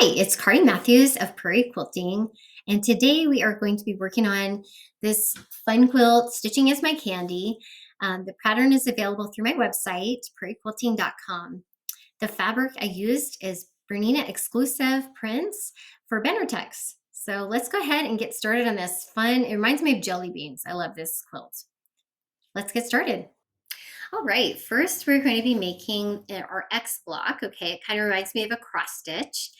Hi, it's Carly Matthews of Prairie Quilting, and today we are going to be working on this fun quilt, Stitching is My Candy. The pattern is available through my website, prairiequilting.com. The fabric I used is Bernina exclusive prints for Benertex. So let's go ahead and get started on this fun, it reminds me of jelly beans. I love this quilt. Let's get started. All right, first we're going to be making our X block. Okay, it kind of reminds me of a cross stitch.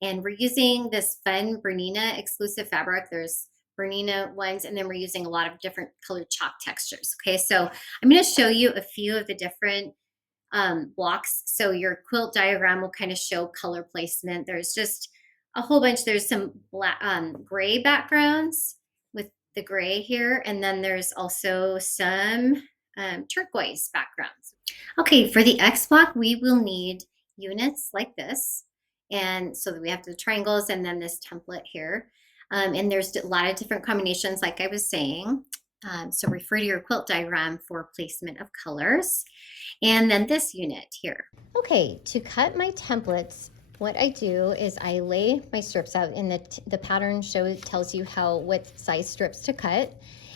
And we're using this fun Bernina exclusive fabric. There's Bernina ones, and then we're using a lot of different colored chalk textures. Okay, so I'm going to show you a few of the different blocks. So your quilt diagram will kind of show color placement. There's just a whole bunch. There's some black, gray backgrounds with the gray here, and then there's also some turquoise backgrounds. Okay, for the X block, we will need units like this. And so that we have the triangles and then this template here. And there's a lot of different combinations, like I was saying. So refer to your quilt diagram for placement of colors. And then this unit here. Okay, to cut my templates, what I do is I lay my strips out, and the pattern tells you what size strips to cut.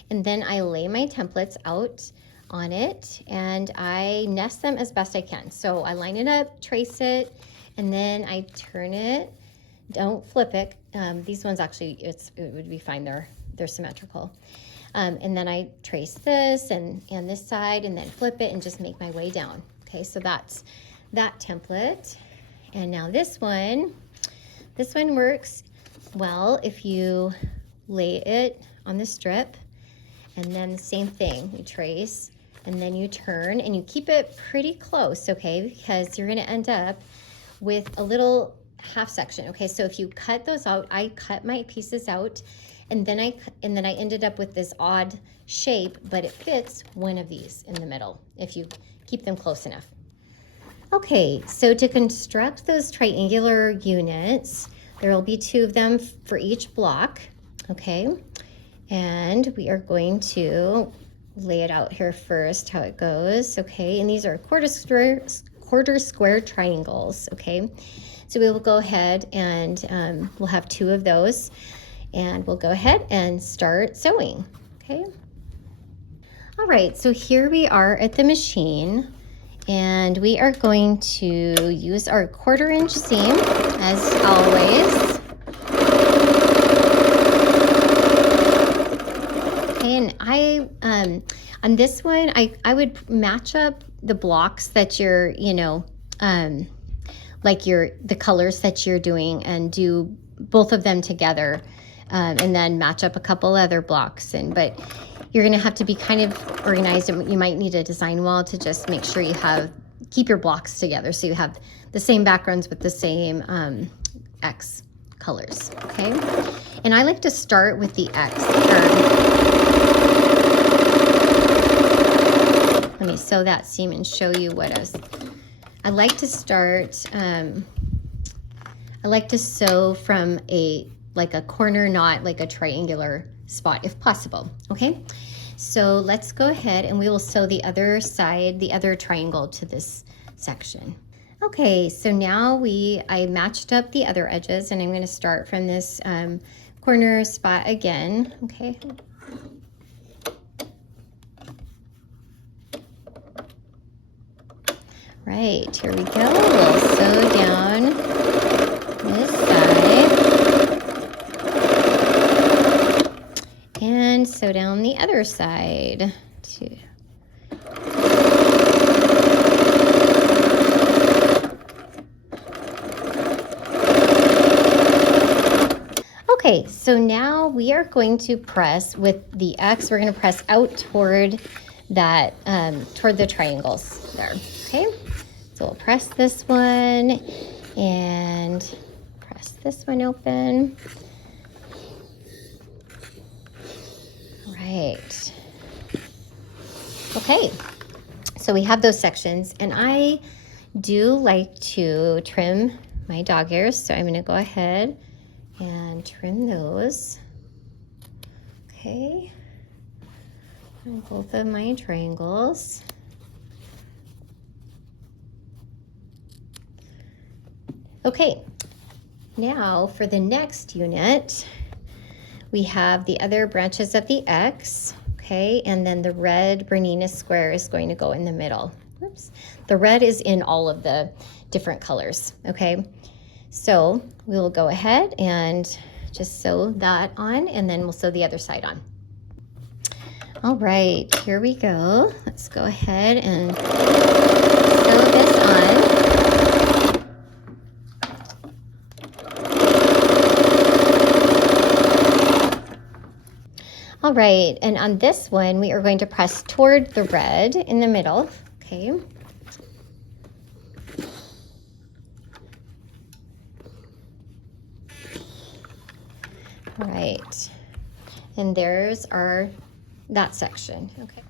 And then I lay my templates out on it and I nest them as best I can. So I line it up, trace it, and then I turn it. Don't flip it. These ones actually, it would be fine. They're symmetrical. And then I trace this and this side, and then flip it and just make my way down. Okay, so that's that template. And now this one works well if you lay it on the strip, and then the same thing, you trace, and then you turn, and you keep it pretty close, okay, because you're gonna end up with a little half section. Okay, so if you cut those out, I cut my pieces out, and then I ended up with this odd shape, but it fits one of these in the middle if you keep them close enough. Okay, so to construct those triangular units, there will be 2 of them for each block, okay? And we are going to lay it out here first, how it goes, okay? And these are quarter square triangles, okay? So we will go ahead and we'll have 2 of those, and we'll go ahead and start sewing, okay? All right, so here we are at the machine, and we are going to use our 1/4 inch seam as always. And on this one, I would match up the blocks that you're, like the colors that you're doing, and do both of them together, and then match up a couple other blocks. But you're gonna have to be kind of organized, and you might need a design wall to just make sure you keep your blocks together, so you have the same backgrounds with the same X colors, okay? And I like to start with the X. Let me sew that seam and show you what I like to start. I like to sew from a corner knot, like a triangular spot if possible, okay? So let's go ahead and we will sew the other side, the other triangle to this section. Okay, so now I matched up the other edges, and I'm going to start from this corner spot again, okay? Right, here we go. We'll sew down this side and sew down the other side too. Okay, so now we are going to press with the X. We're going to press out toward that, toward the triangles there, okay? So we'll press this one and press this one open. Right. Okay, so we have those sections, and I do like to trim my dog ears, so I'm going to go ahead and trim those. Okay, and both of my triangles. Okay, Now for the next unit, we have the other branches of the X, okay, and then the red Bernina square is going to go in the middle. Oops. The red is in all of the different colors, okay? So we will go ahead and just sew that on, and then we'll sew the other side on. All right, here we go. Let's go ahead and sew this on. All right, and on this one, we are going to press toward the red in the middle, okay? All right, and there's that section, okay?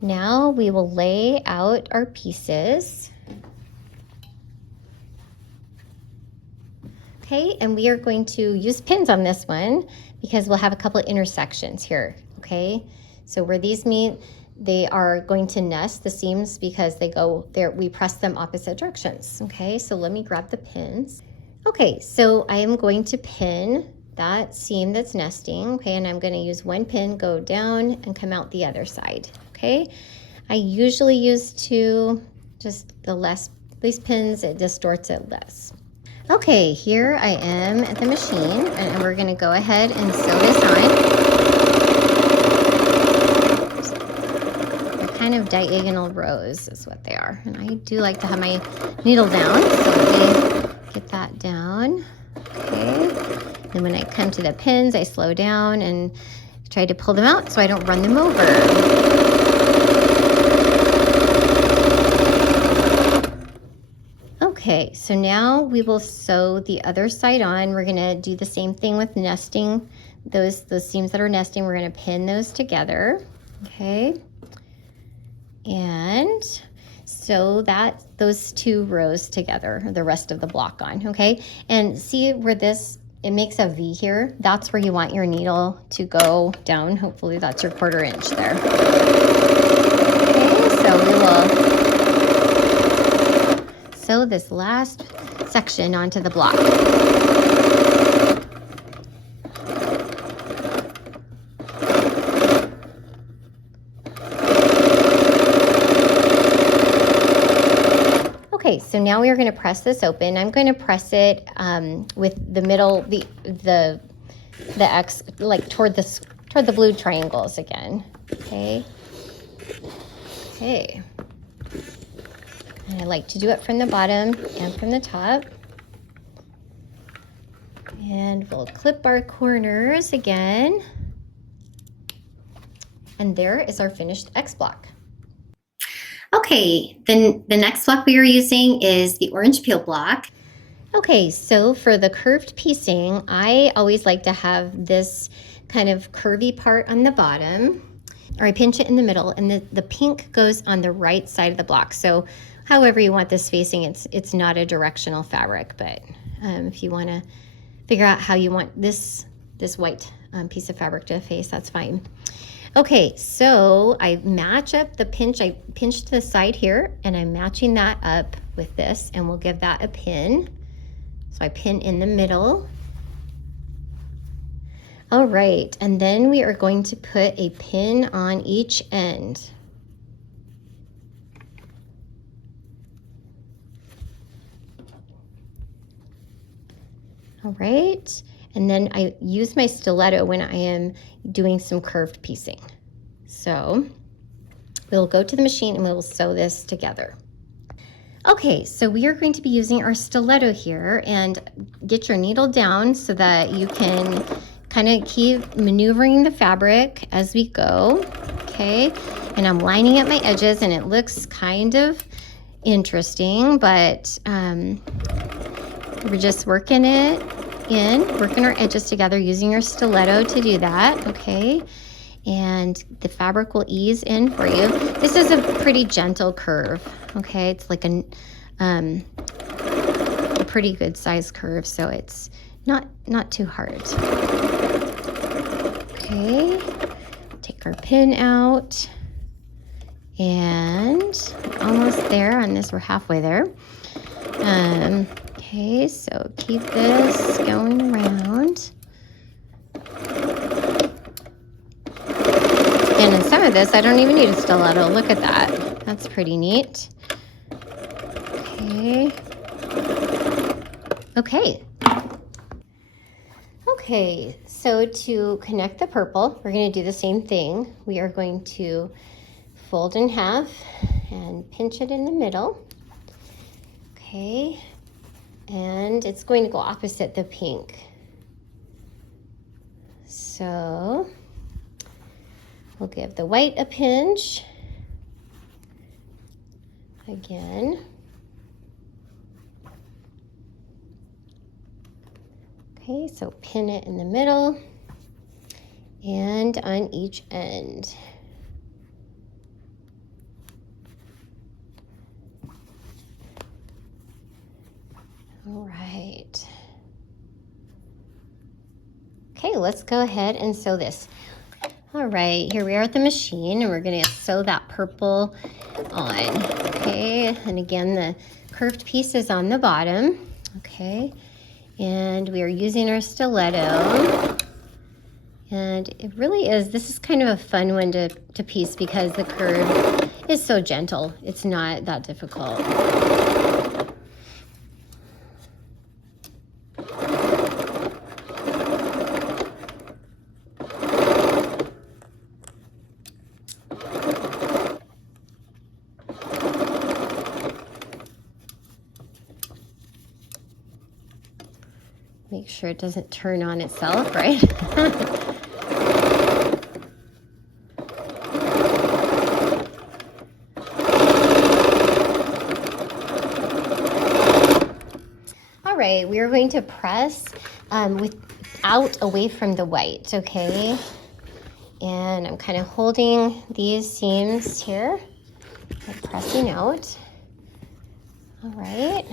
Now we will lay out our pieces. Okay, and we are going to use pins on this one because we'll have a couple of intersections here, okay? So where these meet, they are going to nest the seams because they go there, we press them opposite directions, okay? So let me grab the pins. Okay, so I am going to pin that seam that's nesting, okay? And I'm gonna use one pin, go down and come out the other side, okay? I usually use two, just these pins, it distorts it less. Okay, here I am at the machine, and we're gonna go ahead and sew this on. They're kind of diagonal rows is what they are. And I do like to have my needle down, so let me get that down, okay? And when I come to the pins, I slow down and try to pull them out so I don't run them over. Okay, so now we will sew the other side on. We're gonna do the same thing with nesting. Those seams that are nesting, we're gonna pin those together, okay? And sew those two rows together, the rest of the block on, okay? And see where it makes a V here? That's where you want your needle to go down. Hopefully that's your 1/4 inch there. Okay, so we will sew this last section onto the block. Okay, so now we are going to press this open. I'm going to press it with the middle, the X, like toward the blue triangles again. Okay. Okay. And I like to do it from the bottom and from the top. And we'll clip our corners again. And there is our finished X block. Okay, then the next block we are using is the orange peel block. Okay, so for the curved piecing, I always like to have this kind of curvy part on the bottom, or I pinch it in the middle, and the pink goes on the right side of the block. So however you want this facing, it's not a directional fabric, but if you want to figure out how you want this white piece of fabric to face, that's fine. Okay, so I match up the pinch. I pinched the side here, and I'm matching that up with this, and we'll give that a pin. So I pin in the middle. All right, and then we are going to put a pin on each end. All right, and then I use my stiletto when I am doing some curved piecing. So we'll go to the machine and we will sew this together. Okay, so we are going to be using our stiletto here, and get your needle down so that you can kind of keep maneuvering the fabric as we go, okay? And I'm lining up my edges, and it looks kind of interesting, but we're just working our edges together using your stiletto to do that, okay? And the fabric will ease in for you. This is a pretty gentle curve, okay? It's like a pretty good size curve, so it's not too hard. Okay, take our pin out, and we're almost there on this. We're halfway there. Okay, so keep this going around. And in some of this, I don't even need a stiletto. Look at that. That's pretty neat. Okay. Okay. Okay, so to connect the purple, we're going to do the same thing. We are going to fold in half and pinch it in the middle. Okay, and it's going to go opposite the pink. So we'll give the white a pinch. Again. Okay, so pin it in the middle and on each end. All right. Okay, let's go ahead and sew this. All right, here we are at the machine, and we're gonna sew that purple on. Okay, and again, the curved piece is on the bottom. Okay, and we are using our stiletto. And it really is, this is kind of a fun one to piece because the curve is so gentle. It's not that difficult. Make sure it doesn't turn on itself, right? All right, we are going to press away from the white, okay? And I'm kind of holding these seams here, and pressing out. All right.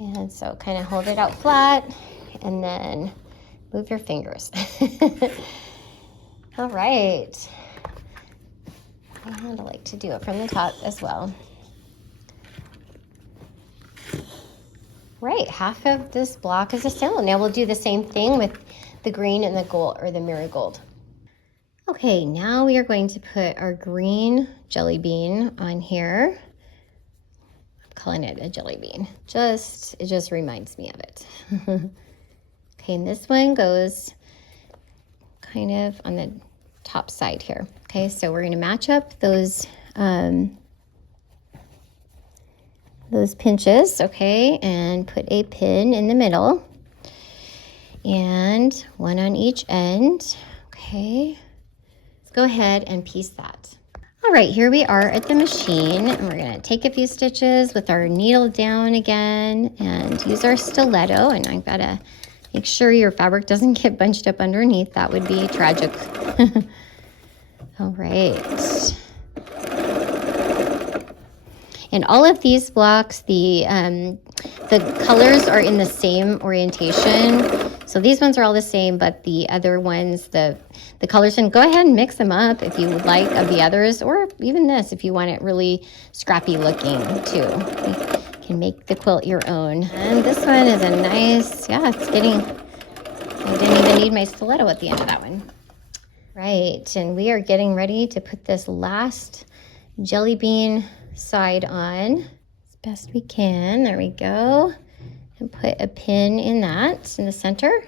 And so kind of hold it out flat and then move your fingers. All right. And I like to do it from the top as well. Right, half of this block is a sail. Now we'll do the same thing with the green and the gold, or the marigold. Okay, now we are going to put our green jelly bean on here. Calling it a jelly bean. It just reminds me of it. Okay, and this one goes kind of on the top side here. Okay, so we're going to match up those pinches, okay, and put a pin in the middle and one on each end. Okay, let's go ahead and piece that. All right, here we are at the machine, and we're gonna take a few stitches with our needle down again and use our stiletto. And I've gotta make sure your fabric doesn't get bunched up underneath. That would be tragic. All right. And all of these blocks, the colors are in the same orientation. So these ones are all the same, but the other ones, the colors, and go ahead and mix them up if you would like of the others, or even this if you want it really scrappy looking too. You can make the quilt your own. And this one is a nice, yeah, it's getting, I didn't even need my stiletto at the end of that one. Right, and we are getting ready to put this last jelly bean side on as best we can. There we go. And put a pin in that in the center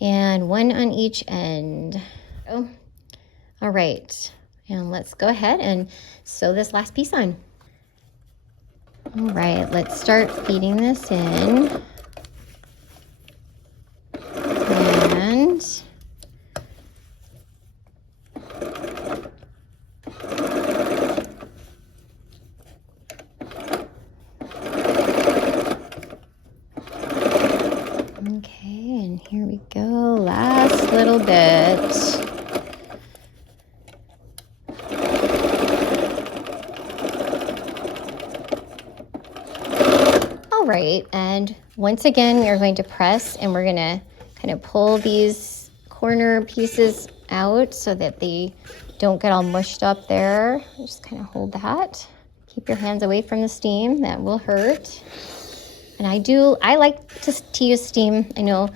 and one on each end. Oh, all right, and let's go ahead and sew this last piece on. All right, let's start feeding this in. And okay, and here we go, last little bit. All right, and once again, we are going to press, and we're gonna kind of pull these corner pieces out so that they don't get all mushed up there. Just kind of hold that. Keep your hands away from the steam, that will hurt. And I like to use steam. I know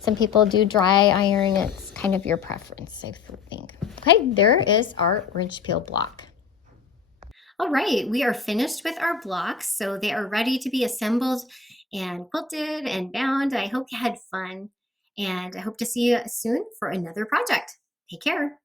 some people do dry iron. It's kind of your preference, I think. Okay, there is our orange peel block. All right, we are finished with our blocks. So they are ready to be assembled and quilted and bound. I hope you had fun, and I hope to see you soon for another project. Take care.